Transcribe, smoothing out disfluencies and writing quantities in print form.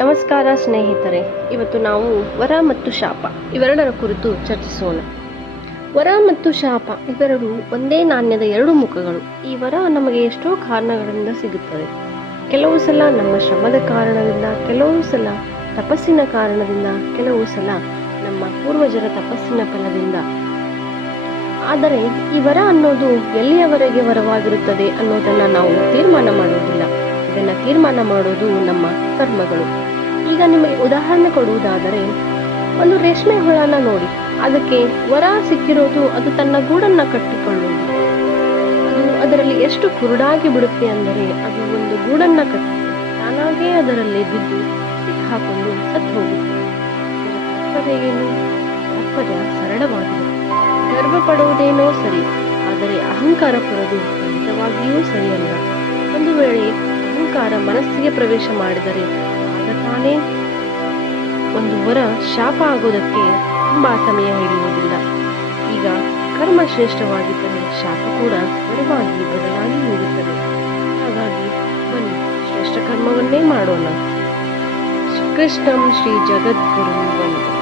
ನಮಸ್ಕಾರ ಸ್ನೇಹಿತರೆ, ಇವತ್ತು ನಾವು ವರ ಮತ್ತು ಶಾಪ ಇವೆರಡರ ಕುರಿತು ಚರ್ಚಿಸೋಣ. ವರ ಮತ್ತು ಶಾಪ ಇವೆರಡು ಒಂದೇ ನಾಣ್ಯದ ಎರಡು ಮುಖಗಳು. ಈ ವರ ನಮಗೆ ಎಷ್ಟೋ ಕಾರಣಗಳಿಂದ ಸಿಗುತ್ತದೆ. ಕೆಲವು ಸಲ ನಮ್ಮ ಶ್ರಮದ ಕಾರಣದಿಂದ, ಕೆಲವು ಸಲ ತಪಸ್ಸಿನ ಕಾರಣದಿಂದ, ಕೆಲವು ಸಲ ನಮ್ಮ ಪೂರ್ವಜರ ತಪಸ್ಸಿನ ಫಲದಿಂದ. ಆದರೆ ಈ ವರ ಅನ್ನೋದು ಎಲ್ಲಿಯವರೆಗೆ ವರವಾಗಿರುತ್ತದೆ ಅನ್ನೋದನ್ನ ನಾವು ತೀರ್ಮಾನ ಮಾಡೋದಿಲ್ಲ. ಇದನ್ನ ತೀರ್ಮಾನ ಮಾಡೋದು ನಮ್ಮ ಕರ್ಮಗಳು. ಈಗ ನಿಮಗೆ ಉದಾಹರಣೆ ಕೊಡುವುದಾದರೆ, ಒಂದು ರೇಷ್ಮೆ ಹುಳನ ನೋಡಿ. ಅದಕ್ಕೆ ವರ ಸಿಕ್ಕಿರೋದು ಅದು ತನ್ನ ಗೂಡನ್ನ ಕಟ್ಟಿಕೊಳ್ಳುವುದು. ಅದು ಅದರಲ್ಲಿ ಎಷ್ಟು ಕುರುಡಾಗಿ ಬಿಡುತ್ತೆ ಅಂದರೆ, ಅದು ಒಂದು ಗೂಡನ್ನ ಕಟ್ಟಿ ತಾನಾಗೇ ಅದರಲ್ಲಿ ಬಿದ್ದು ಸಿಕ್ಕಾಕೊಂಡು ಸತ್ತು ಹೋಗುತ್ತೆ. ತಾತ್ಪರ್ಯ ತಾತ್ಪರ್ಯ ಸರಳವಾಗಿದೆ. ಗರ್ವ ಪಡುವುದೇನೋ ಸರಿ, ಆದರೆ ಅಹಂಕಾರ ಪಡೋದು ಖಂಡಿತವಾಗಿಯೂ ಸರಿಯಲ್ಲ. ಒಂದು ವೇಳೆ ಅಹಂಕಾರ ಮನಸ್ಸಿಗೆ ಪ್ರವೇಶ ಮಾಡಿದರೆ ಆಗ ತಾನೇ ಒಂದು ವರ ಶಾಪ ಆಗೋದಕ್ಕೆ ತುಂಬಾ ಸಮಯ ಹಿಡಿಯುವುದಿಲ್ಲ. ಈಗ ಕರ್ಮ ಶ್ರೇಷ್ಠವಾಗಿದ್ದರೆ ಶಾಪ ಕೂಡ ವರವಾಗಿ ಬದಲಾಗಿ ಹೋಗುತ್ತದೆ. ಹಾಗಾಗಿ ಬನ್ನಿ ಶ್ರೇಷ್ಠ ಕರ್ಮವನ್ನೇ ಮಾಡೋಣ. ಕೃಷ್ಣಂ ಶ್ರೀ ಜಗದ್ಗುರು ವಂದೇ.